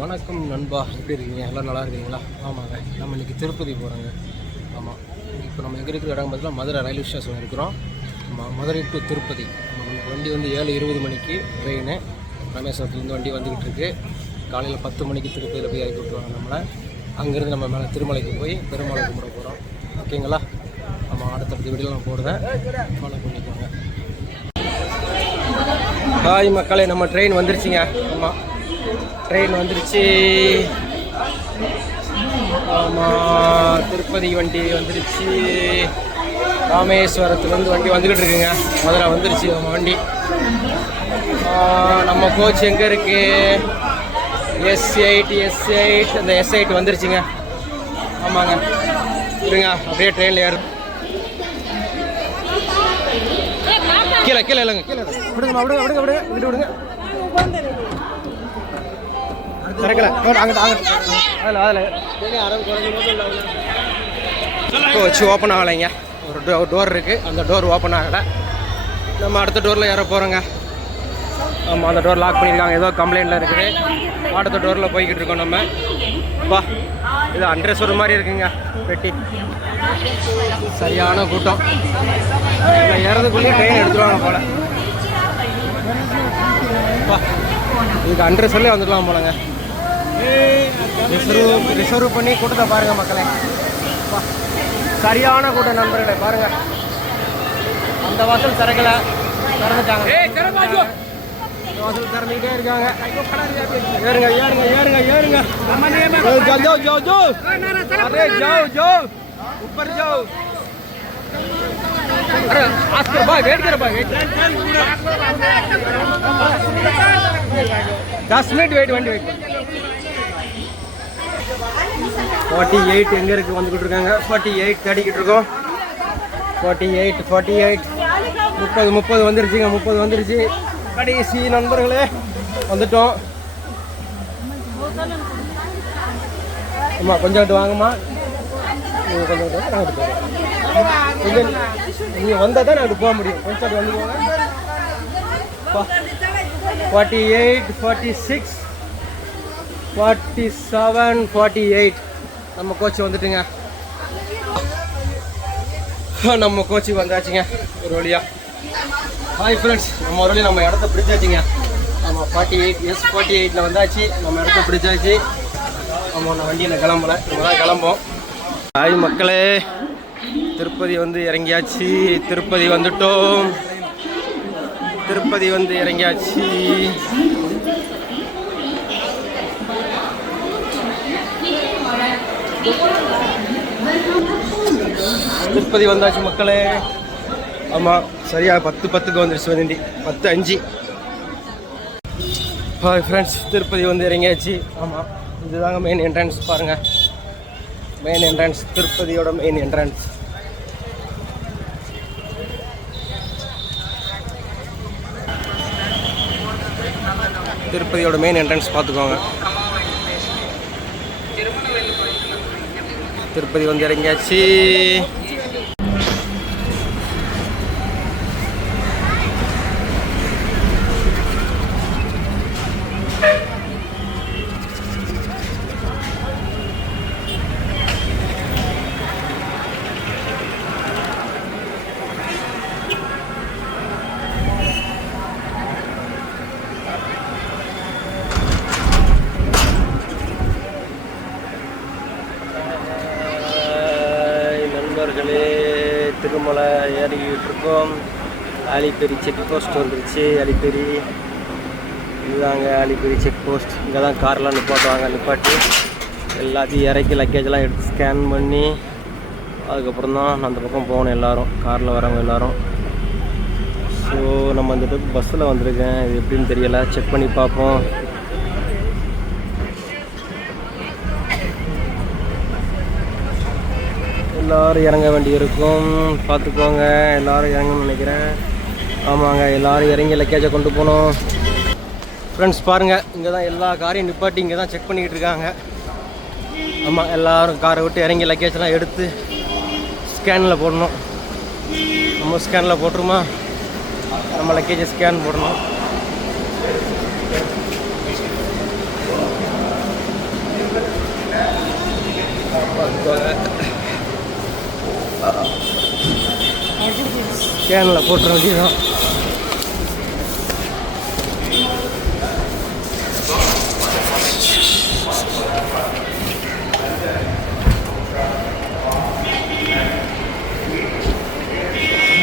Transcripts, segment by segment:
வணக்கம் நண்பா, எப்படி இருக்கீங்க? எல்லாம் நல்லா இருக்கீங்களா? ஆமாங்க, நம்ம இன்றைக்கி திருப்பதி போகிறோங்க. ஆமாம், இப்போ நம்ம எங்கே இருக்கிற இடம் பார்த்தீங்கன்னா மதுரை ரயில்வே ஸ்டேஷன் இருக்கிறோம். ஆமாம், மதுரை டு திருப்பதி. நமக்கு வண்டி வந்து 7:20 மணிக்கு ட்ரெயின். ராமேஸ்வரத்துலேருந்து வண்டி வந்துக்கிட்டு இருக்குது. காலையில் 10 மணிக்கு திருப்பதியில் போய் இறக்கி விட்டுருவாங்க நம்மளை. அங்கேருந்து நம்ம மேலே திருமலைக்கு போய் பெருமாளை கும்பிட போகிறோம். ஓகேங்களா? ஆமாம், அடுத்தடுத்த வீடியோவில் நான் போடுறேன், ஃபாலோ பண்ணிக்கோங்க. ஹாய் மக்களே, நம்ம ட்ரெயின் வந்துருச்சுங்க. ஆமாம், ட்ரெயின் வந்துருச்சு. ஆமாம், திருப்பதி வண்டி வந்துருச்சு. ராமேஸ்வரத்துலேருந்து வண்டி வந்துக்கிட்டு இருக்குங்க. மதுரை வந்துருச்சு நம்ம வண்டி. நம்ம கோச் எங்கே இருக்குது? S8 அந்த S8 வந்துருச்சுங்க. ஆமாங்க, இருங்க அப்படியே ட்ரெயினில் ஏறு. கீழே இல்லைங்க, கீழே விடுங்கம்மா, விடுங்க திறக்கல. கோச்சு ஓப்பன் ஆகலைங்க. ஒரு டோர் இருக்குது, அந்த டோர் ஓப்பன் ஆகலை. நம்ம அடுத்த டோரில் ஏற போகிறோங்க. ஆமாம், அந்த டோர் லாக் பண்ணியிருக்காங்க, ஏதோ கம்ப்ளைண்ட்டில் இருக்குது. அடுத்த டோரில் போய்கிட்டு இருக்கோம் நம்ம. இது அண்ட்ரஸ் ஒரு மாதிரி இருக்குங்க பெட்டி. சரியான கூட்டம். ஏறதுக்குள்ளேயே ட்ரெயின் எடுத்துருவாங்க போல். இதுக்கு அண்ட்ரஸ் சொல்லி வந்துடலாம் போலங்க. ரிசர்வ் பண்ணி கூட்டத்தை பாருங்கள் மக்களே. சரியான கூட்டம் நண்பர்களே, பாருங்கள். அந்த வாசல் திறக்கலை, திறந்துட்டாங்க. வாசல் திறந்துக்கிட்டே இருக்காங்க. ஏறுங்க ஏறுங்க ஏறுங்க ஏறுங்க. ऊपर जाओ. अरे आज करो भाई, वेट करो भाई, 10 मिनट वेट 48 எங்கே இருக்குது வந்துக்கிட்டு இருக்காங்க. 48 தேடிக்கிட்டு இருக்கோம். 48 30 வந்துருச்சுங்க. 30 வந்துருச்சு. கடைசி நண்பர்களே, வந்துட்டோம். ஆமாம், கொஞ்சம் வாங்கம்மா. நீங்கள் கொஞ்சம் நாங்கள் போகிறோம். நீங்கள் வந்தால் தான் நாங்கள் போக முடியும். கொஞ்சம் வந்துடுவாங்க. 48 46 47 48 நம்ம கோச்சு வந்துட்டுங்க. நம்ம கோச்சு வந்தாச்சுங்க ஒரு வழியா. ஹாய் ஃப்ரெண்ட்ஸ், நம்ம ஒரு வழி நம்ம இடத்த பிடிச்சாச்சுங்க. நம்ம 48 S48 வந்தாச்சு. நம்ம இடத்த பிடிச்சாச்சு. நம்ம நான் வண்டியில் கிளம்பல, நம்ம தான் கிளம்போம். ஹாய் மக்களே, திருப்பதி வந்து இறங்கியாச்சு. திருப்பதி வந்துட்டோம். திருப்பதி வந்து இறங்கியாச்சு. திருப்பதி வந்தாச்சு மக்களே. ஆமாம், சரியா 10:10 வந்துருச்சு வண்டி. 10:05. ஹாய் ஃப்ரெண்ட்ஸ், திருப்பதி வந்து இறங்கியாச்சு. ஆமாம், இதுதாங்க மெயின் என்ட்ரன்ஸ். பாருங்கள், மெயின் என்ட்ரன்ஸ், திருப்பதியோட மெயின் என்ட்ரன்ஸ். திருப்பதியோட மெயின் என்ட்ரன்ஸ் பார்த்துக்கோங்க. திருப்பதி வந்து இறங்கியாச்சு. நண்பர்களே, திருமலை ஏறிக்கிட்டு இருக்கோம். அலிப்பேரி செக் போஸ்ட் வந்துருச்சு. அலிப்பேரி இதுதாங்க அலிப்பேரி செக் போஸ்ட். இங்கே தான் கார்லாம் நிப்பாட்டுவாங்க. நிப்பாட்டி எல்லாத்தையும் இறக்கி லக்கேஜெல்லாம் எடுத்து ஸ்கேன் பண்ணி அதுக்கப்புறம் தான் அந்த பக்கம் போகணும் எல்லோரும், காரில் வரவங்க எல்லோரும். ஸோ நம்ம இந்த ட்ரிப் பஸ்ஸில் வந்திருக்கேன். இது எப்படின்னு தெரியலை, செக் பண்ணி பார்ப்போம். எல்லோரும் இறங்க வேண்டி இருக்கும், பார்த்துக்கோங்க. எல்லோரும் இறங்கணும்னு நினைக்கிறேன். ஆமாங்க, எல்லோரும் இறங்கி லக்கேஜை கொண்டு போகணும். ஃப்ரெண்ட்ஸ் பாருங்கள், இங்கே தான் எல்லா காரையும் நிப்பாட்டி இங்கே தான் செக் பண்ணிக்கிட்டு இருக்காங்க. ஆமாம், எல்லோரும் காரை விட்டு இறங்கி லக்கேஜெலாம் எடுத்து ஸ்கேனில் போடணும். நம்ம ஸ்கேனில் போட்டுருமா? நம்ம லக்கேஜை ஸ்கேன் போடணும். ஸ்கேனில் போட்டுற வேண்டியதான்.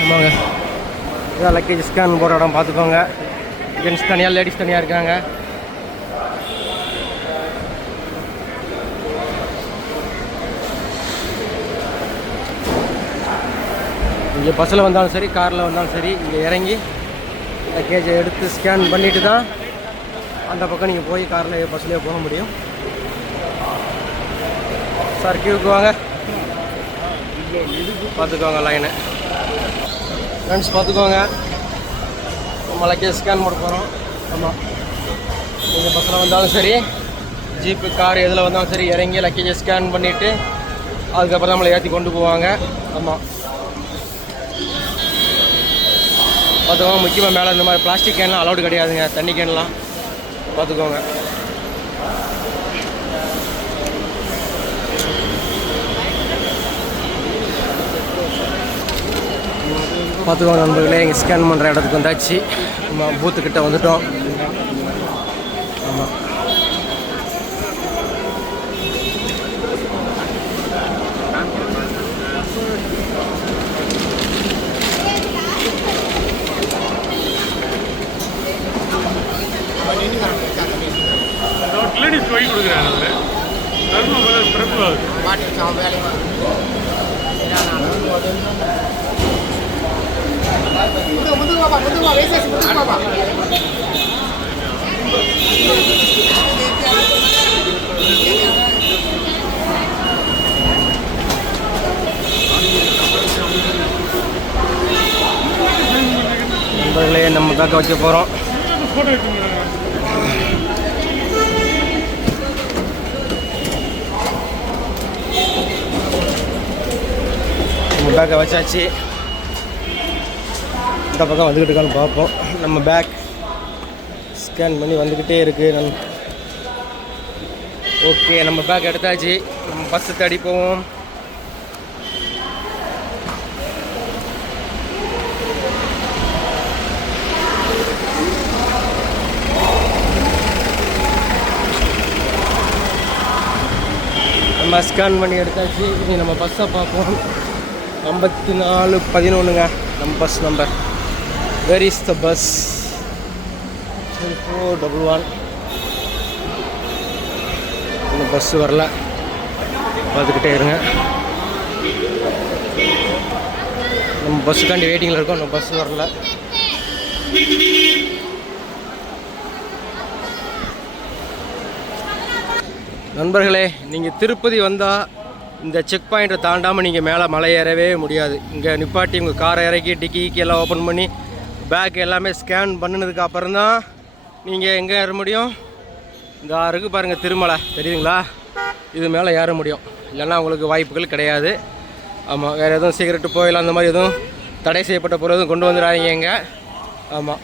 ஆமாங்க, இதான் லக்கேஜ் ஸ்கேன் போகிற இடம் பார்த்துக்கோங்க. ஜென்ஸ் தனியாக, லேடிஸ் தனியாக இருக்காங்க. இங்கே பஸ்ஸில் வந்தாலும் சரி, காரில் வந்தாலும் சரி, இங்கே இறங்கி லக்கேஜை எடுத்து ஸ்கேன் பண்ணிவிட்டு தான் அந்த பக்கம் நீங்கள் போய் காரில் பஸ்லேயே போக முடியும். சார் கியூக்கு வாங்க, பார்த்துக்கோங்க லைனை. ஃப்ரெண்ட்ஸ் பார்த்துக்கோங்க, நம்ம லக்கேஜ் ஸ்கேன் போட போகிறோம். ஆமாம், நீங்கள் பஸ்ஸில் வந்தாலும் சரி, ஜீப்பு, கார் எதில் வந்தாலும் சரி, இறங்கி லக்கேஜை ஸ்கேன் பண்ணிவிட்டு அதுக்கப்புறம் நம்மளை ஏற்றி கொண்டு போவாங்க. ஆமாம் பார்த்துக்கோங்க. முக்கியமாக மேலே இந்த மாதிரி பிளாஸ்டிக் கேன்லாம் அலௌடு கிடையாதுங்க, தண்ணி கேன்லாம் பார்த்துக்கோங்க. பார்த்துக்கோங்க நண்பர்களே, இங்கே ஸ்கேன் பண்ணுற இடத்துக்கு வந்தாச்சு. நம்ம பூத்துக்கிட்ட வந்துட்டோம். ஆமாம், லேடிஸ் போய் கொடுக்குறாங்க. நண்பர்களே, நம்ம பேக்க வைக்க போகிறோம். நம்ம பேக்கை வச்சாச்சு. இந்த பக்கம் வந்துக்கிட்டு இருக்கான்னு பார்ப்போம். நம்ம பேக் ஸ்கேன் பண்ணி வந்துக்கிட்டே இருக்குது. ஓகே, நம்ம பேக் எடுத்தாச்சு. நம்ம பஸ்ஸு தேடி போவோம். நம்ம ஸ்கேன் பண்ணி எடுத்தாச்சு. இனி நம்ம பஸ்ஸை பார்ப்போம். 5411ங்க நம்ம bus number. Where is the bus? 411. இன்னும் பஸ்ஸு வரல, பார்த்துக்கிட்டே இருங்க. நம்ம பஸ்ஸுக்காண்டி வெயிட்டிங்கில் இருக்கோம், நம்ம பஸ் வரல. நண்பர்களே, நீங்கள் திருப்பதி வந்தால் இந்த செக் பாயிண்ட்டை தாண்டாமல் நீங்கள் மேலே மலை ஏறவே முடியாது. இங்கே நிப்பாட்டி உங்கள் காரை இறக்கி டிக்கி எல்லாம் ஓப்பன் பண்ணி பேக் எல்லாமே ஸ்கேன் பண்ணினதுக்கு அப்புறம் தான் நீங்கள் எங்கே ஏற முடியும். இந்த ஆறுக்கு பாருங்கள், திருமலை தெரியுதுங்களா, இது மேலே ஏற முடியும். இல்லைன்னா உங்களுக்கு வாய்ப்புகள் கிடையாது. ஆமாம், வேறு எதுவும் சிகரெட்டு போயிடலாம், அந்த மாதிரி எதுவும் தடை செய்யப்பட்ட பொருள் எதுவும் கொண்டு வந்துடாதீங்க இங்கே. ஆமாம்,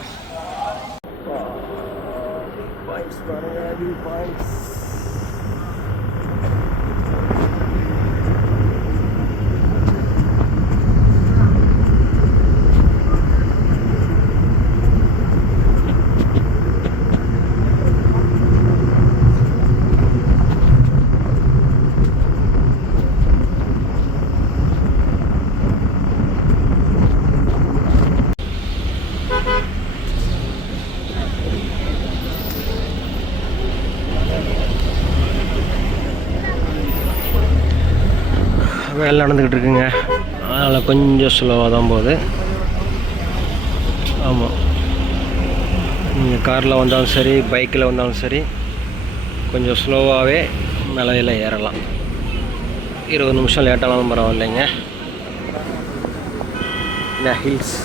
வேலை நடந்துக்கிட்டு இருக்குங்க. அதனால் கொஞ்சம் ஸ்லோவாக தான் போகுது. ஆமாம், நீங்கள் காரில் வந்தாலும் சரி, பைக்கில் வந்தாலும் சரி, கொஞ்சம் ஸ்லோவாகவே மலையில் ஏறலாம். 20 நிமிஷம் லேட்டானாலும் பரவாயில்லைங்க. இந்த ஹில்ஸ்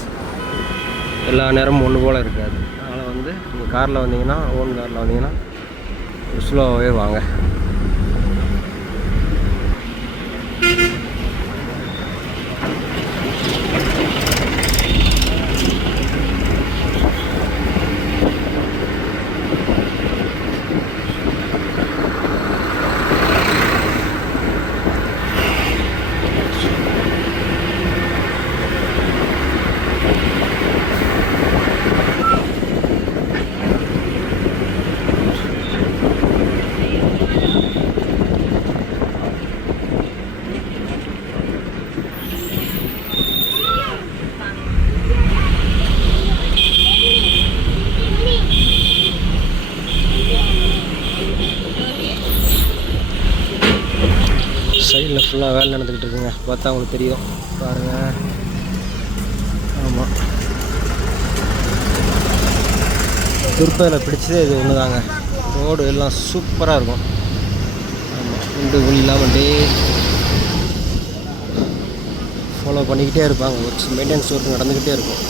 எல்லா நேரமும் ஒன்று போல் இருக்காது. அதனால் நீங்கள் காரில் வந்தீங்கன்னா, ஓன் காரில் வந்தீங்கன்னா ஸ்லோவாகவே வாங்க. ஃபுல்லாக வேலை நடந்துக்கிட்டு இருக்குங்க. பார்த்தா உங்களுக்கு தெரியும் பாருங்கள். ஆமாம், திருப்பதியில் பிடிச்சதே இது ஒன்று தாங்க. ரோடு எல்லாம் சூப்பராக இருக்கும். ஆமாம், குண்டு குழி இல்லாமல் டே ஃபாலோ பண்ணிக்கிட்டே இருப்பாங்க. ஒர்க்ஸ் மெயின்டெனன்ஸ் ஒர்க் நடந்துக்கிட்டே இருக்கும்.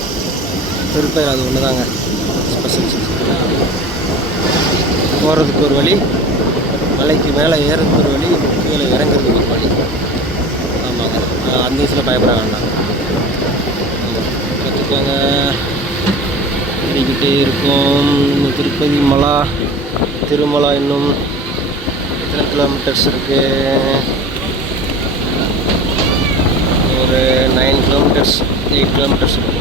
திருப்பதியில் அது ஒன்று தாங்க ஸ்பெஷல். போகிறதுக்கு ஒரு வழி, மலைக்கு மேலே ஏறதுக்கு ஒரு வழி, கீழே இறங்குறதுக்கு ஒரு வழி. ஆமாங்க, அந்த விஷயத்தில் பயப்பட வேண்டாம். ஆமாம், பார்த்துக்கோங்க. ஏறிக்கிட்டே இருக்கும். திருப்பதி மலா திருமலா இன்னும் எத்தனை கிலோமீட்டர்ஸ் இருக்குது? ஒரு 9 கிலோமீட்டர்ஸ் 8 கிலோமீட்டர்ஸ் இருக்கும்.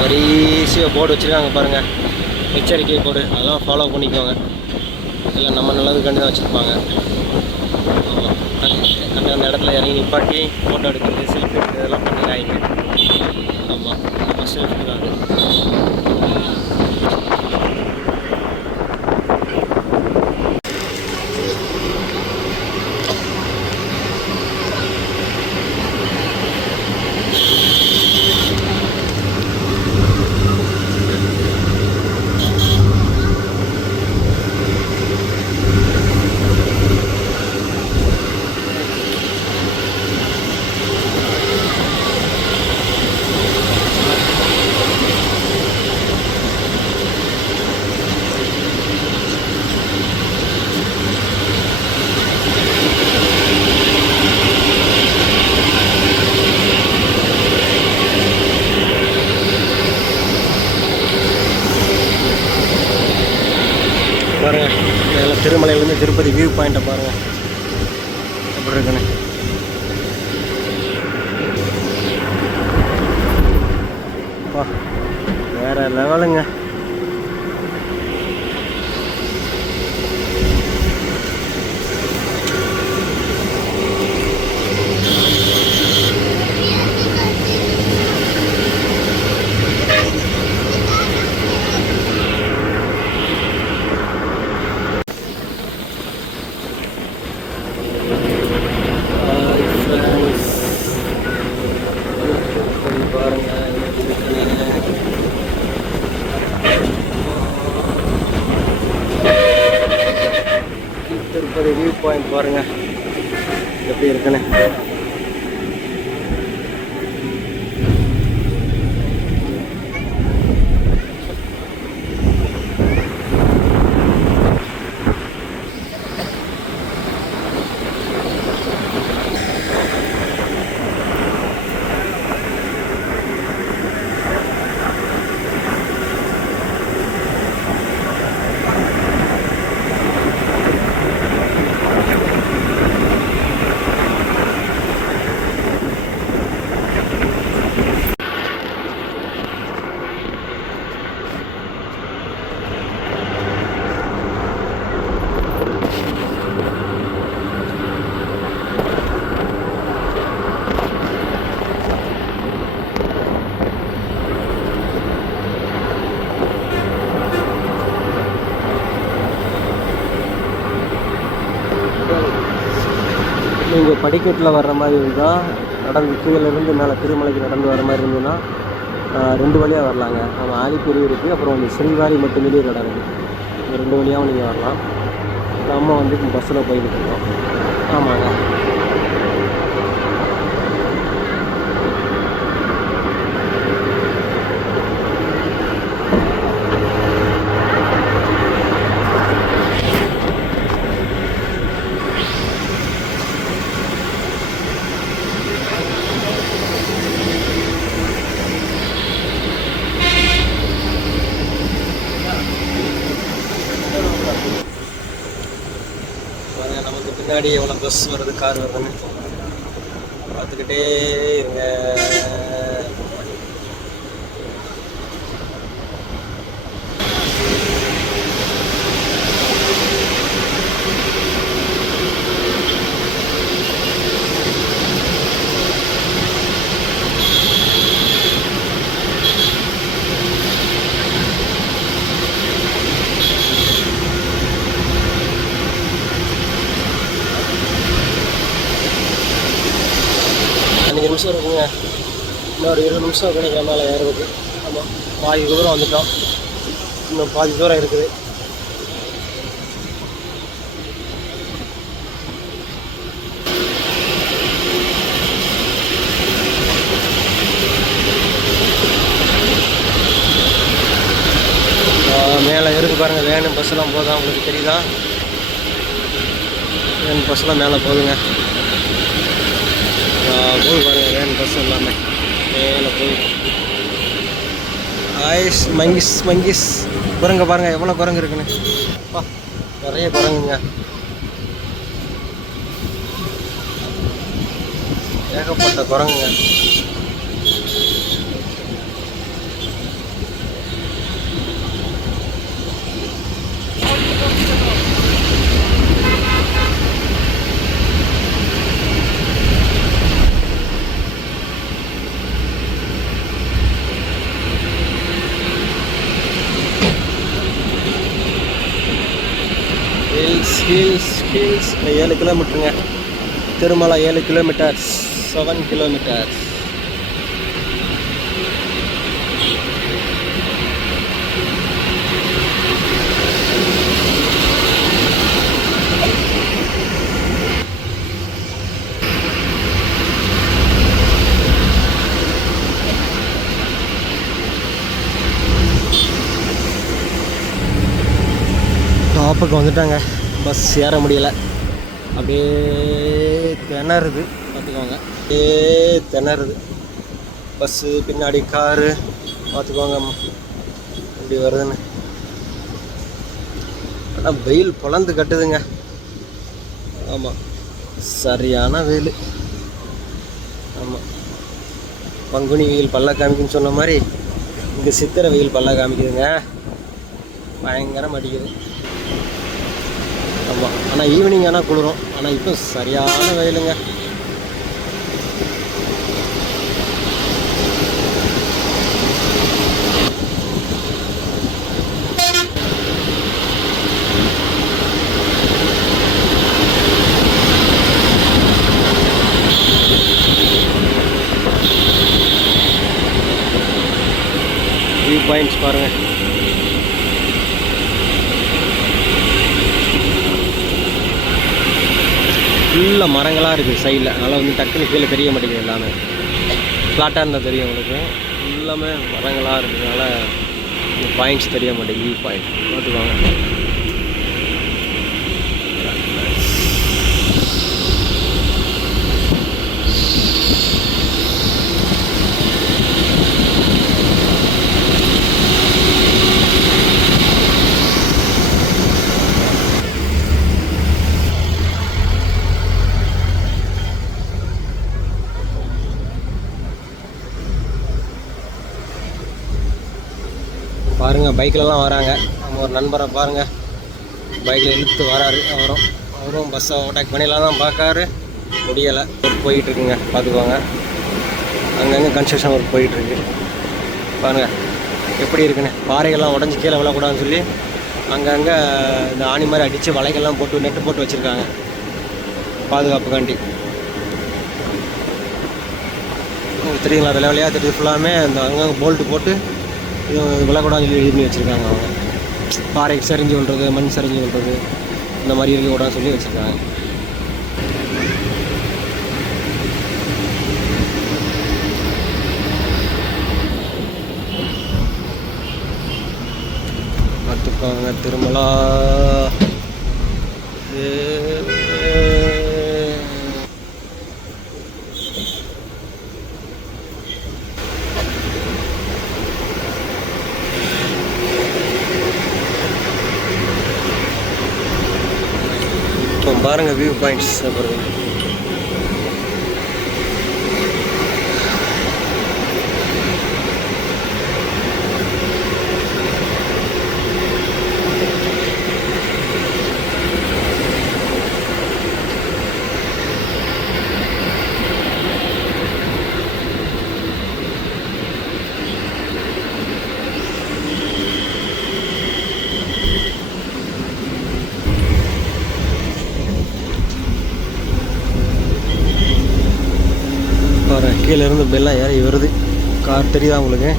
வரிசையாக போர்டு வச்சுருக்காங்க பாருங்கள், எச்சரிக்கை போர்டு. அதெல்லாம் ஃபாலோ பண்ணிக்கோங்க. எல்லாம் நம்ம நல்லதுக்காண்டி தான் வச்சுருப்பாங்க. ஆமாம், அந்த இடத்துல இறங்கி நிப்பாட்டி ஃபோட்டோ எடுக்கிறது, செல்ஃபி எடுக்கிறது இதெல்லாம் பண்ணிடுறாங்க. ஆமாம், நம்ம செல்ஃபி தான் அது. பாருங்கள், இதில் திருமலையிலேருந்து திருப்பதி வியூ பாயிண்ட்டை பாருங்கள் எப்படி இருக்குன்னு. வேறு லெவலுங்க. திருப்பதி வியூ பாயிண்ட் பாருங்கள் எப்படி இருக்குன்னு. நீங்கள் படிக்கட்டில் வர்ற மாதிரி இருந்தால் நடந்து கீழேருந்து மேலே திருமலைக்கு நடந்து வர மாதிரி இருந்ததுன்னா 2 வழியாக வரலாங்க. நம்ம ஆலிப்பெரி இருக்குது, அப்புறம் வந்து ஸ்ரீவாரி மட்டுமே ஒரு இடம் இருக்குது. இந்த 2 வழியாகவும் நீங்கள் வரலாம். நம்ம வந்து பஸ்ஸில் போய்கிட்டு இருக்கோம். ஆமாங்க, நமக்கு பின்னாடி எவ்வளோ பஸ் வருது, கார் வருதுன்னு பார்த்துக்கிட்டே இருங்க. நிமிஷம் இருக்குங்க. இன்னொரு 20 நிமிஷம் கிடைக்கிற மேலே ஏறுறதுக்கு. ஆமாம், பாதி தூரம் வந்துட்டோம். இன்னும் பாதி தூரம் இருக்குது. மேலே இருக்கு பாருங்கள், வேன் பஸ்ஸெல்லாம் போதா உங்களுக்கு தெரியுதா? வேன் பஸ்ஸெல்லாம் மேலே போகுதுங்க. போய் பாருங்கள், வேன் பஸ் எல்லாமே மேலே போகுது. ஆயிஷ் மங்கிஸ் குரங்க பாருங்கள், எவ்வளோ குரங்கு இருக்குன்னு. நிறைய குரங்குங்க, ஏகப்பட்ட குரங்குங்க. ஹில்ஸ் 7 கிலோமீட்டருங்க. Tirumala 7 kilometres, 7 kilometres. டாப்புக்கு வந்துட்டாங்க. பஸ் ஏற முடியலை, அப்படியே திணறுது. பார்த்துக்கோங்க, அப்படியே திணறுது பஸ்ஸு. பின்னாடி காரு பார்த்துக்கோங்க இப்படி வருதுன்னு. ஆனால் வெயில் பொழந்து கட்டுதுங்க. ஆமாம், சரியான வெயில். ஆமாம், பங்குனி வெயில் பல்ல காமிக்குன்னு சொன்ன மாதிரி இங்கே சித்திரை வெயில் பல்ல காமிக்குதுங்க. பயங்கரம் அடிக்குது. ஆமாம், ஆனால் ஈவினிங் ஆனால் குளிரும். ஆனால் இப்போ சரியான வெயிலுங்க. வியூ பாயிண்ட்ஸ் பாருங்கள். ஃபுல்லாக மரங்களாக இருக்குது சைடில். அதனால் வந்து டக்குனு கீழே தெரிய மாட்டேங்குது. எல்லாமே ஃப்ளாட்டாக இருந்தால் தெரியும் உங்களுக்கு. எல்லாமே மரங்களாக இருக்கிறதுனால பாயிண்ட்ஸ் தெரிய மாட்டேங்குது. வியூ பாயிண்ட் பார்த்துக்கோங்க. பாருங்கள், பைக்கிலலாம் வராங்க. நம்ம ஒரு நண்பரை பாருங்கள், பைக்கில் இழுத்து வராரு. அவரும் பஸ்ஸை ஓவர்டேக் பண்ணிலாம் தான் பார்க்காரு, முடியலை. ஒர்க் போயிட்டுருக்குங்க, பார்த்துக்கோங்க. அங்கங்கே கன்ஸ்ட்ரக்ஷன் ஒர்க் போயிட்டுருக்கு. பாருங்கள் எப்படி இருக்குன்னு. பாறைகள்லாம் உடஞ்சி கீழே விழக்கூடாதுன்னு சொல்லி அங்கங்கே இந்த ஆணி மாதிரி அடித்து வலைகள்லாம் போட்டு நெட்டு போட்டு வச்சுருக்காங்க, பாதுகாப்புக்காண்டி. தெரியுங்களா? விலையாக தெரியுது. ஃபுல்லாமே அந்த அங்கங்கே போல்ட்டு போட்டு இது விழக்கூடாதுன்னு சொல்லி எழுதி வச்சுருக்காங்க. அவங்க பாறை சரிஞ்சு விழுறது, மண் சரிஞ்சு விழுறது, இந்த மாதிரி இருக்கக்கூடாதுன்னு சொல்லி வச்சுருக்காங்க. பார்த்துக்கோங்க, திருமலா. பாருங்க வியூ பாயிண்ட்ஸ். பாருங்க, கீழேருந்து பெல்லாம் ஏறி வருது. கார் தெரியுதா உங்களுக்கு?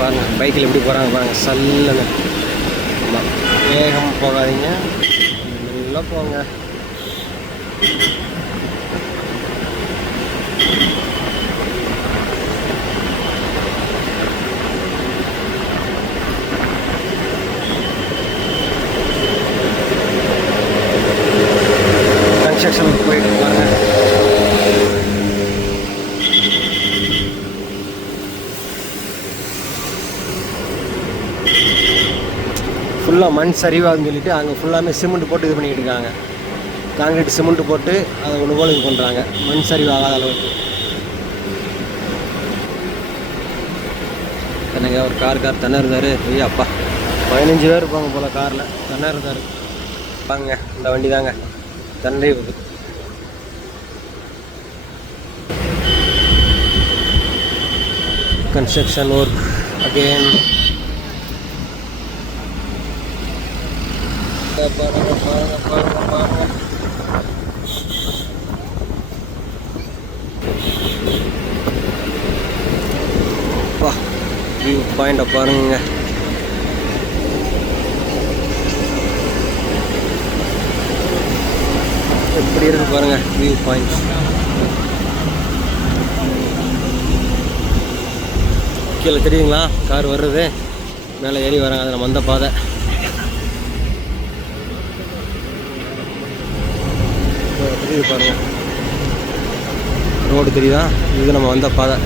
பாருங்கள் பைக்கில் எப்படி போகிறாங்க பாருங்கள், சல்லுன்னு. ஆமாம், வேகம் போகாதீங்க, நல்லா போங்க. கன்ஸ்ட்ரக்ஷனுக்கு போயிட்டு பாருங்கள். ஃபுல்லாக மண் சரிவாகுன்னு சொல்லிவிட்டு அங்கே ஃபுல்லாமே சிமெண்ட் போட்டு இது பண்ணிக்கிட்டு இருக்காங்க. காங்கிரீட் சிமெண்ட் போட்டு அதை ஒன்று போல் இது பண்ணுறாங்க, மண் சரிவாகாத அளவுக்கு. எனக்கு ஒரு கார் தண்ணி இருந்தார். ஐயா அப்பா 15 பேர் இருப்பாங்க போல் காரில். தண்ணி இருந்தார். வாங்க, இந்த வண்டி தாங்க தண்ணி. Construction work again. பாருங்க வியூ பாயிண்ட பாருங்க. எப்படி இருக்கு பாருங்க வியூ பாயிண்ட். கீழே தெரியுங்களா கார் வர்றது? மேலே ஏறி வராங்க, அது நம்ம வந்த பாதை. தெரியுது பாருங்க, ரோடு தெரியுதா? இது நம்ம வந்த பாதை.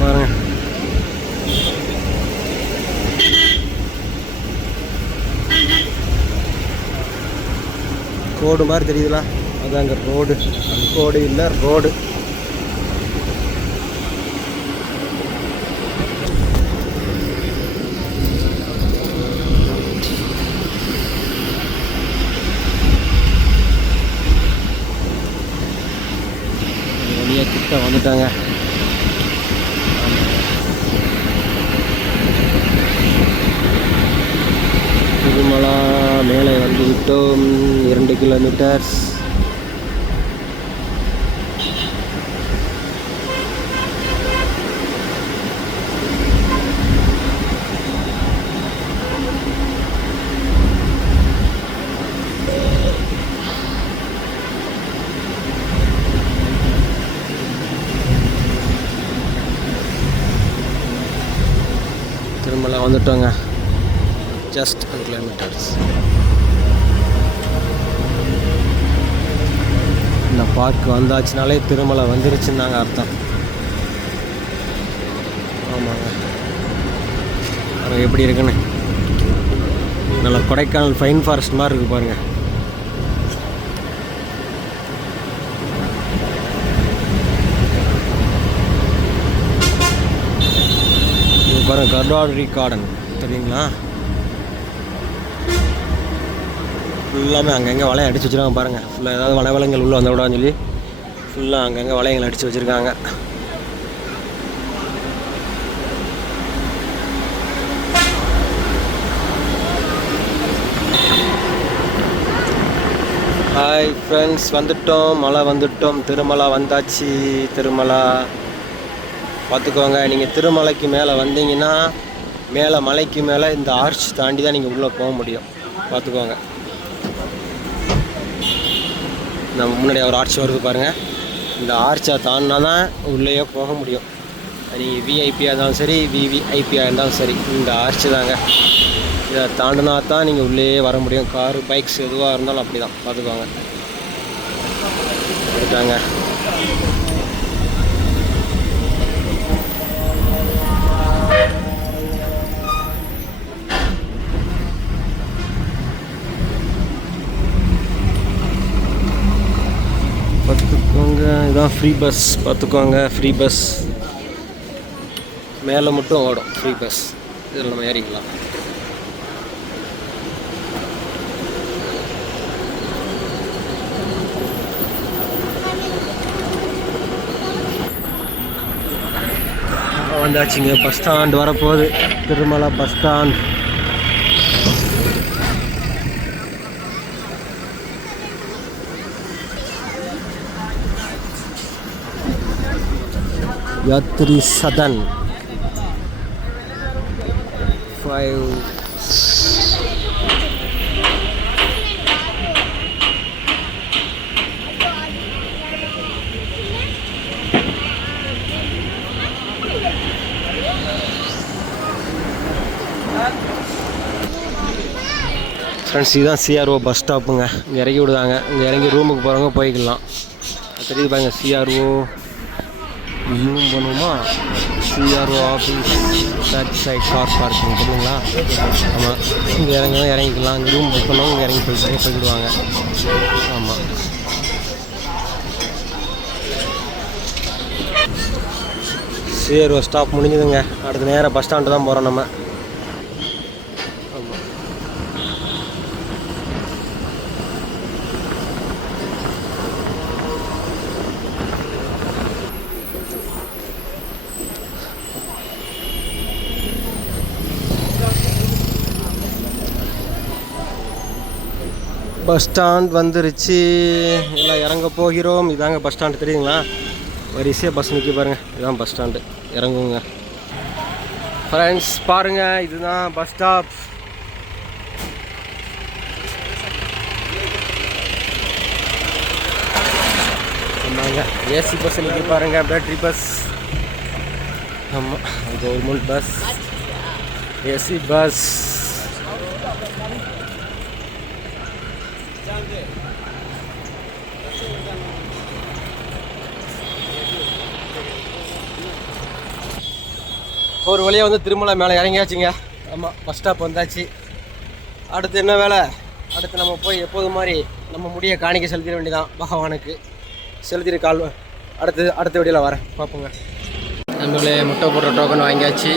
பாருங்க கோடு மாதிரி தெரியுதுங்களா? அது அங்கே ரோடு. அது கோடு இல்லை, ரோடு. கிட்ட வந்துட்டாங்க. திருமலா மேலே வந்து விட்டோம். 2 கிலோமீட்டர்ஸ். திருமலை வந்துட்டோங்க. Just 1 kilometres. இந்த பார்க் வந்தாச்சுனாலே திருமலை வந்துருச்சுன்னாங்க அர்த்தம். ஆமாங்க, எப்படி இருக்குன்னு. நல்லா கொடைக்கானல் ஃபைன் ஃபாரஸ்ட் மாதிரி இருக்குது பாருங்கள். பாருங்கள் கர்டாடரி கார்டன் தெரியுங்களா? ஃபுல்லாமே அங்கங்கே வலையை அடித்து வச்சுருக்காங்க பாருங்கள். ஃபுல்லாக ஏதாவது வனவிலங்குகள் உள்ளே வந்துவிடான்னு சொல்லி ஃபுல்லாக அங்கங்கே வலையங்களை அடித்து வச்சுருக்காங்க. ஹாய் ஃப்ரெண்ட்ஸ், வந்துட்டோம், மலை வந்துட்டோம். திருமலா வந்தாச்சு. திருமலா பார்த்துக்கோங்க. நீங்கள் திருமலைக்கு மேலே வந்தீங்கன்னா மேலே மலைக்கு மேலே இந்த ஆர்ச் தாண்டி தான் நீங்கள் உள்ளே போக முடியும். பார்த்துக்கோங்க. நம்ம முன்னாடி ஒரு ஆர்ச் வருது பாருங்கள். இந்த ஆர்ச்சை தாண்டினா தான் உள்ளேயே போக முடியும். நீங்கள் விஐபியாக இருந்தாலும் சரி, விவிஐபியாக இருந்தாலும் சரி, இந்த ஆர்ச்சு தாங்க. இதை தாண்டினா தான் நீங்கள் உள்ளேயே வர முடியும். காரு, பைக்ஸ் எதுவாக இருந்தாலும் அப்படி தான். பார்த்துக்கோங்க. எடுத்தாங்க. இதுதான் ஃப்ரீ பஸ் பார்த்துக்கோங்க. ஃப்ரீ பஸ் மேலே மட்டும் ஓடும். ஃப்ரீ பஸ் இதில் நம்ம ஏறிக்கலாம். வந்தாச்சுங்க. பஸ் ஸ்டாண்ட் வரப்போகுது. Tirumala bus stand. Yatri Sadan 5. Friends, இதுதான் சிஆர்ஓ பஸ் ஸ்டாப்புங்க. இங்கே இறக்கி விடுதாங்க. இங்கே இறங்கி ரூமுக்கு போகிறவங்க போய்க்கலாம். தெரியுது பாருங்க. சிஆர்ஓ ஜூம் பண்ணுவோமா? CRO office back side car parking தெரியுங்களா? ஆமாம், இங்கே இறங்கிக்கலாம். இங்கே ரூம் புக் பண்ணவங்க இங்கே இறங்கி போய்க்கிடுவாங்க. ஆமாம், சிஆர்ஓ ஸ்டாப் முடிஞ்சுதுங்க. அடுத்து நேராக பஸ் ஸ்டாண்டு தான் போகிறோம் நம்ம. பஸ் ஸ்டாண்ட் வந்துருச்சு. எல்லாம் இறங்க போகிறோம். இதாங்க பஸ் ஸ்டாண்டு தெரியுங்களா? வரிசையாக பஸ் நிற்க பாருங்கள். இதுதான் பஸ் ஸ்டாண்டு. இறங்குங்க ஃப்ரெண்ட்ஸ். பாருங்கள், இதுதான் பஸ் ஸ்டாப். ஆமாங்க, ஏசி பஸ் நிற்க பாருங்கள். Battery bus. ஆமாம், கவர்மெண்ட் பஸ், ஏசி பஸ். ஒரு வழியாக வந்து திருமலை மேலே இறங்கியாச்சுங்க. ஆமாம், பஸ் ஸ்டாப் வந்தாச்சு. அடுத்து என்ன வேலை? அடுத்து நம்ம போய் எப்போதும் மாதிரி நம்ம முடிய காணிக்க செலுத்திட வேண்டியதான் பகவானுக்கு. செலுத்திட்டு அடுத்த வீடியோவில் வரேன், பார்ப்போங்க. நம்மளே முட்டை போடுற டோக்கன் வாங்கியாச்சு.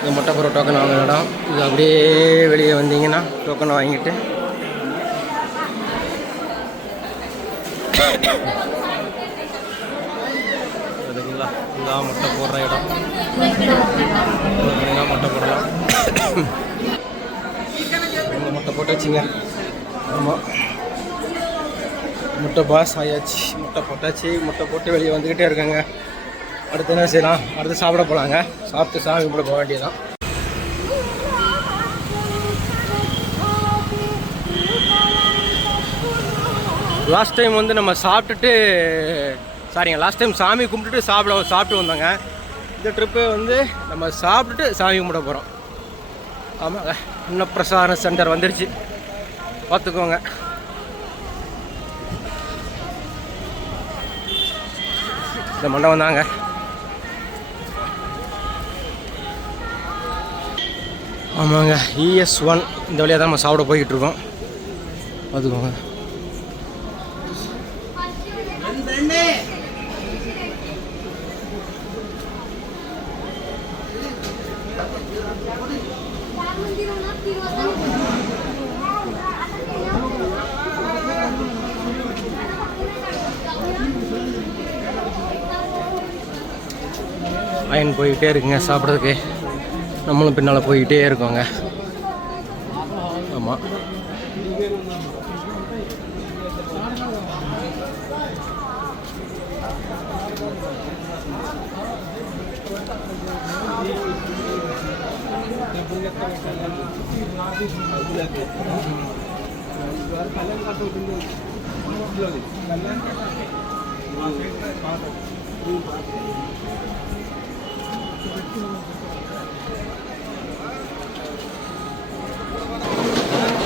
இந்த முட்டை போடுற டோக்கன் வாங்கின இடம் இது. அப்படியே வெளியே வந்தீங்கன்னா டோக்கன் வாங்கிட்டு அதுக்குங்களா இதுதான் முட்டை போடுற இடம். முட்டை போடலாம். முட்டை போட்டு வச்சுங்க. ஆமாம், முட்டை பாஸ் ஆயாச்சு. முட்டை போட்டாச்சு. முட்டை போட்டு வெளியே வந்துக்கிட்டே இருக்காங்க. அடுத்து என்ன செய்யலாம்? அடுத்து சாப்பிட போகலாங்க. சாப்பிட்டு சாமி கும்பிட போக வேண்டியதான். லாஸ்ட் டைம் வந்து நம்ம சாப்பிட்டுட்டு லாஸ்ட் டைம் சாமி கும்பிட்டுட்டு சாப்பிட்டு வந்தோங்க. இந்த ட்ரிப்பு வந்து நம்ம சாப்பிட்டுட்டு சாமி கும்பிட போகிறோம். ஆமாங்க, அன்னப்பிரசாத சென்டர் வந்துருச்சு, பார்த்துக்கோங்க. இந்த மண்டபம் தாங்க. ஆமாங்க, ES1 இந்த வழியாக தான் நம்ம சாப்பிட போய்கிட்டு இருக்கோம், பார்த்துக்கோங்க. லைன் போய்கிட்டே இருக்குங்க சாப்பிட்றதுக்கு. நம்மளும் பின்னால் போய்கிட்டே இருக்கோங்க. ஆமாம்,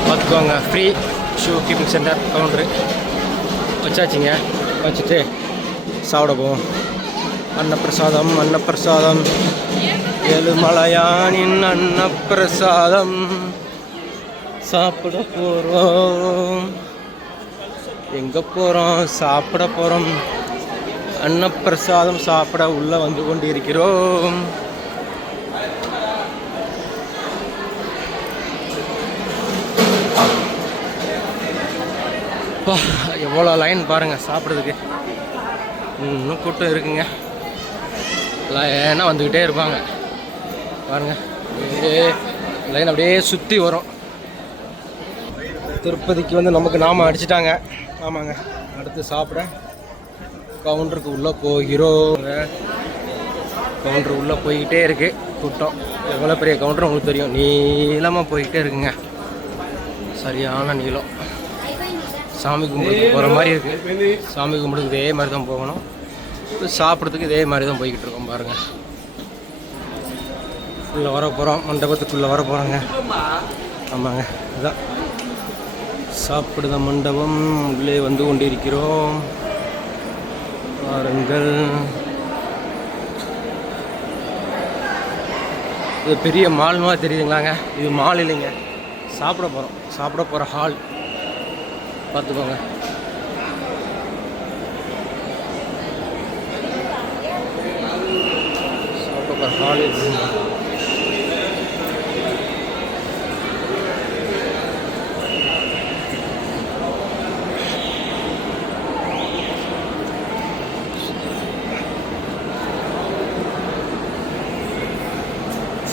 பார்த்துக்கோங்க. Free shoe keeping centre counter வச்சாச்சுங்க. வச்சுட்டு சாப்பிட போவோம். அன்னப்பிரசாதம் அன்னப்பிரசாதம் ஏழுமலையானின் அன்னப்பிரசாதம் சாப்பிட போகிறோம். எங்கே போகிறோம்? சாப்பிட போகிறோம். அன்னப்பிரசாதம் சாப்பிட உள்ள வந்து கொண்டிருக்கிறோம். எவ்வளோ லைன் பாருங்கள் சாப்பிட்றதுக்கு. இன்னும் கூட்டம் இருக்குங்க. லைனாக வந்துக்கிட்டே இருப்பாங்க பாருங்கள். லைன் அப்படியே சுற்றி வரும். திருப்பதிக்கு வந்து நமக்கு நாம அடிச்சிட்டாங்க. ஆமாங்க. அடுத்து சாப்பிட கவுண்டருக்கு உள்ளே போகிறோம். கவுண்டர் உள்ளே போய்கிட்டே இருக்குது கூட்டம். எவ்வளோ பெரிய கவுண்டர் உங்களுக்கு தெரியும். நீளமாக போய்கிட்டே இருக்குங்க. சரியான நீளம். சாமி கும்பிடுக்கு போகிற மாதிரி இருக்குது. சாமி கும்பிடுக்கு இதே மாதிரி தான் போகணும். சாப்பிட்றதுக்கு இதே மாதிரி தான் போய்கிட்டு இருக்கோம் பாருங்கள். உள்ளே வர போகிறோம். மண்டபத்துக்குள்ளே வர போகிறோங்க. ஆமாங்க. இதுதான் சாப்பிடுத மண்டபம். உள்ளே வந்து கொண்டிருக்கிறோம். பாருங்கள். இது பெரிய மால் மாதிரி தெரியுதுங்களாங்க. இது மால் இல்லைங்க. சாப்பிட போகிற ஹால் பார்த்துக்கோங்க. சாப்பிட போகிற ஹால் இருக்குங்க.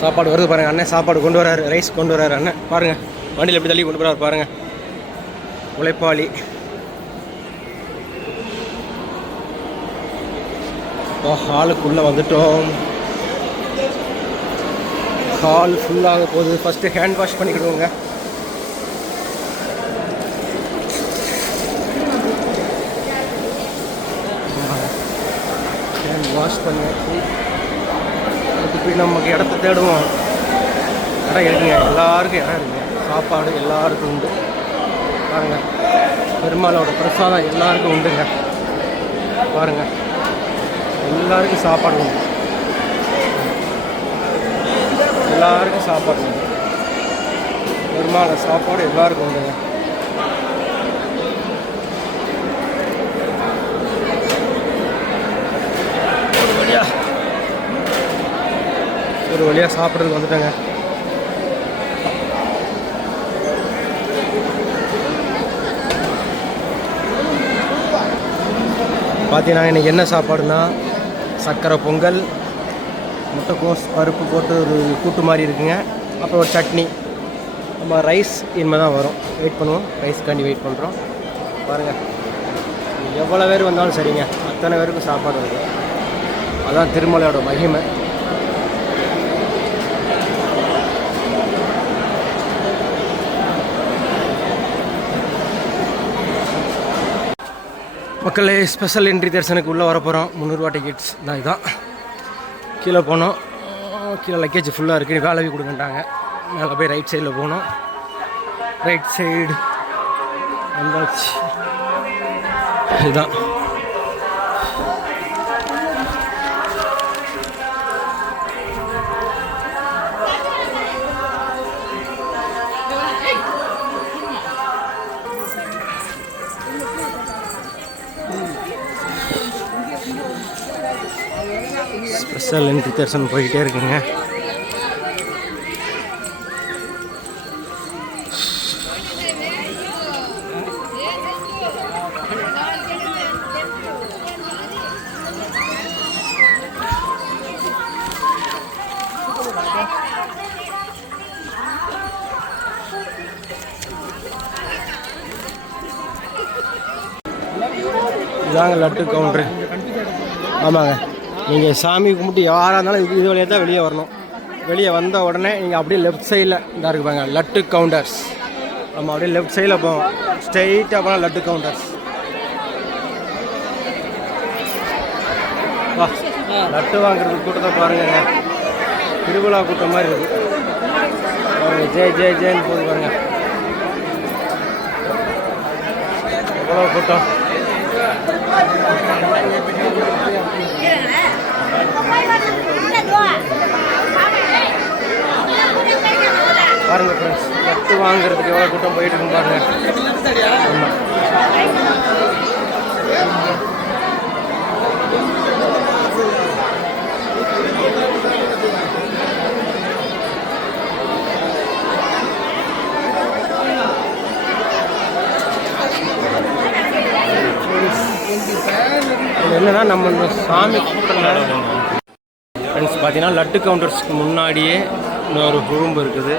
சாப்பாடு வருது பாருங்கள். அண்ணன் சாப்பாடு கொண்டு வராரு. ரைஸ் கொண்டு வராரு அண்ணன். பாருங்கள் வண்டியில் எப்படி தள்ளி கொண்டு போகிறாரு பாருங்கள். உழைப்பாளி. ஹாலுக்குள்ளே வந்துட்டோம். ஹால் ஃபுல்லாக போகுது. ஃபஸ்ட்டு ஹேண்ட் வாஷ் பண்ணிக்கிடுவோங்க. ஹேண்ட் வாஷ் பண்ணியாச்சு. இப்போ நமக்கு இடத்த தேடுவோம். இடம் இருக்குங்க. எல்லாருக்கும் இடம் இருக்குங்க. சாப்பாடு எல்லாருக்கும் உண்டு பாருங்கள். பெருமாளோட பிரசாதம் எல்லாருக்கும் உண்டுங்க பாருங்கள். எல்லாருக்கும் சாப்பாடு உண்டு. எல்லாருக்கும் சாப்பாடு உண்டு. பெருமாள சாப்பாடு எல்லாருக்கும் உண்டுங்க. ஒரு வழியாக சாப்பிட்றதுக்கு வந்துட்டேங்க. பார்த்தீங்கன்னா இன்றைக்கி என்ன சாப்பாடுனா சர்க்கரை பொங்கல், முட்டைக்கோஸ் பருப்பு போட்டு ஒரு கூட்டு மாதிரி இருக்குங்க. அப்புறம் ஒரு சட்னி. நம்ம ரைஸ் இனிமேல் தான் வரும். வெயிட் பண்ணுவோம். ரைஸ்க்காண்டி வெயிட் பண்ணுறோம். பாருங்கள் எவ்வளோ பேர் வந்தாலும் சரிங்க. அத்தனை பேருக்கும் சாப்பாடு வருது. அதுதான் திருமலையோட மகிமை. மக்களே ஸ்பெஷல் என்ட்ரி தரிசனுக்கு உள்ளே வர போகிறோம். 300 ரூபா டிக்கெட்ஸ் தான். இதுதான் கீழே போனோம். கீழே லக்கேஜ் ஃபுல்லாக இருக்குது. வேலைவி கொடுங்கட்டாங்க. மேலே போய் ரைட் சைடில் போகணும். ரைட் சைடு வந்தாச்சு. இதுதான் ஸ்பெஷல் என்ட்ரி தரிசனம் போய்கிட்டே இருக்குங்க. இதாங்க லட்டு கவுண்ட்ரு. ஆமாங்க. நீங்கள் சாமி கும்பிட்டு யாராக இருந்தாலும் இது வழியாக தான் வெளியே வரணும். வெளியே வந்த உடனே நீங்கள் அப்படியே லெஃப்ட் சைடில் இதாக இருப்பாங்க லட்டு கவுண்டர்ஸ். நம்ம அப்படியே லெஃப்ட் சைடில் போவோம். ஸ்ட்ரெயிட்டாக போனால் லட்டு கவுண்டர்ஸ். வா லட்டு வாங்குறதுக்கு கூட்டத்தை பாருங்க. திருவிழா கூட்டம் மாதிரி இருக்குது பாருங்க. ஜெய் ஜெய் ஜெயின்னு போது பாருங்க. எவ்வளோ கூட்டம். பாருங்க ஃப்ரெண்ட்ஸ், லட்டு வாங்குறதுக்கு எவ்வளோ கூட்டம் போயிட்டு இருக்கும் பாருங்க. ஆமாம் பார்த்தீங்கன்னா நம்ம சாமி கூப்பிடலாம் ஃப்ரெண்ட்ஸ். பார்த்தீங்கன்னா லட்டு கவுண்டர்ஸ்க்கு முன்னாடியே இன்னொரு ரூம் இருக்குது.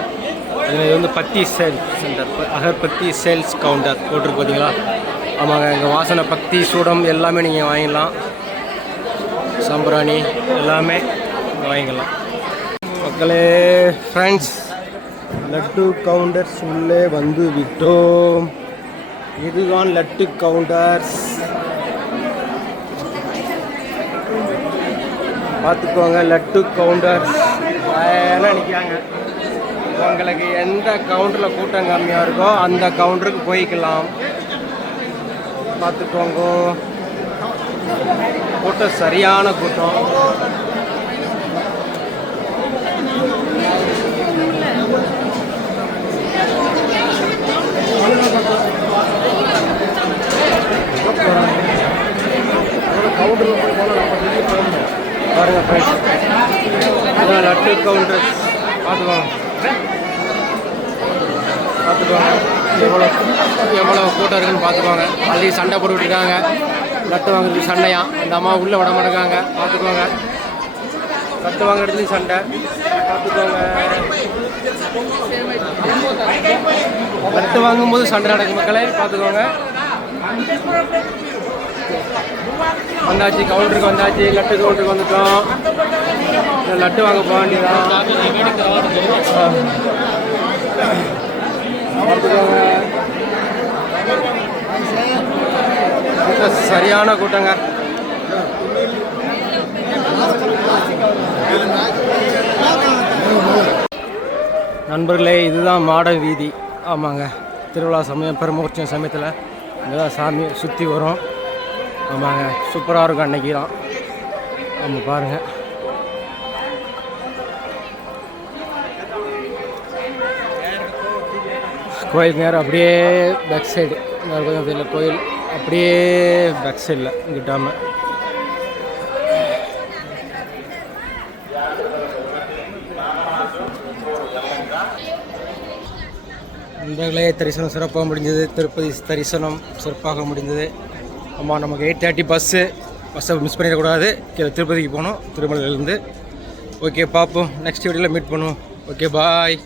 இது வந்து பத்தி சேல்ஸ் சென்டர், அகர்பத்தி சேல்ஸ் கவுண்டர் போட்டிருக்கு பார்த்தீங்களா. ஆமாங்க, இங்கே வாசனை பக்தி சூடம் எல்லாமே நீங்கள் வாங்கிடலாம். சாம்பிராணி எல்லாமே வாங்கிக்கலாம் மக்களே. ஃப்ரெண்ட்ஸ், லட்டு கவுண்டர்ஸ் உள்ளே வந்து விட்டோம். இதுதான் லட்டு கவுண்டர்ஸ். பார்த்துக்கோங்க, லட்டு கவுண்டர்ஸ் நிற்காங்க. உங்களுக்கு எந்த கவுண்டரில் கூட்டம் கம்மியாக இருக்கோ அந்த கவுண்டருக்கு போய்க்கலாம். பார்த்துக்கோங்க, கூட்டம் சரியான கூட்டம். பாருங்க ஃப்ரெண்ட்ஸ், அதான் லட்டு கவுண்டர்ஸ். பார்த்துக்கோங்க எவ்வளோ கூட்டம் இருக்குன்னு பார்த்துக்கோங்க. ஆல்ரெடி சண்டை போட்டுக்கிட்டு இருக்காங்க. லட்டு வாங்குறதுக்கு சண்டையா, இந்த அம்மா உள்ளே விட மாட்டேங்காங்க. பார்த்துக்கோங்க, லட்டு வாங்குறதுலையும் சண்டை. பார்த்துக்கோங்க, லட்டு வாங்கும்போது சண்டை நடக்கும் மக்களே. பார்த்துக்கோங்க, வந்தாச்சு, கவுண்டருக்கு வந்தாச்சு, லட்டு கவுண்டருக்கு வந்துட்டோம். லட்டு வாங்க போக வேண்டியதான். சரியான கூட்டங்க நண்பர்களே. இதுதான் மாட வீதி. ஆமாங்க, திருவிழா சமயம், பெருமூர்ச்சம் சமயத்தில் இங்கே தான் சாமி சுற்றி வரும். ஆமாங்க, சூப்பராக இருக்கும் அன்னைக்குலாம். ஆமாம், பாருங்கள். கோயிலுக்கு நேரம் அப்படியே பேக் சைடு, கொஞ்சம் தெரியல, கோயில் அப்படியே பேக் சைடில் கிட்டாமல். நண்பர்களே, தரிசனம் சிறப்பாக முடிஞ்சது. திருப்பதி தரிசனம் சிறப்பாக முடிஞ்சது. ஆமாம், நமக்கு 8:30 பஸ்ஸை மிஸ் பண்ணிடக்கூடாது. திருப்பதிக்கு போகணும் திருமலையிலேருந்து. ஓகே, பார்ப்போம். நெக்ஸ்ட் வீடியோவில் மீட் பண்ணுவோம். ஓகே, பாய்.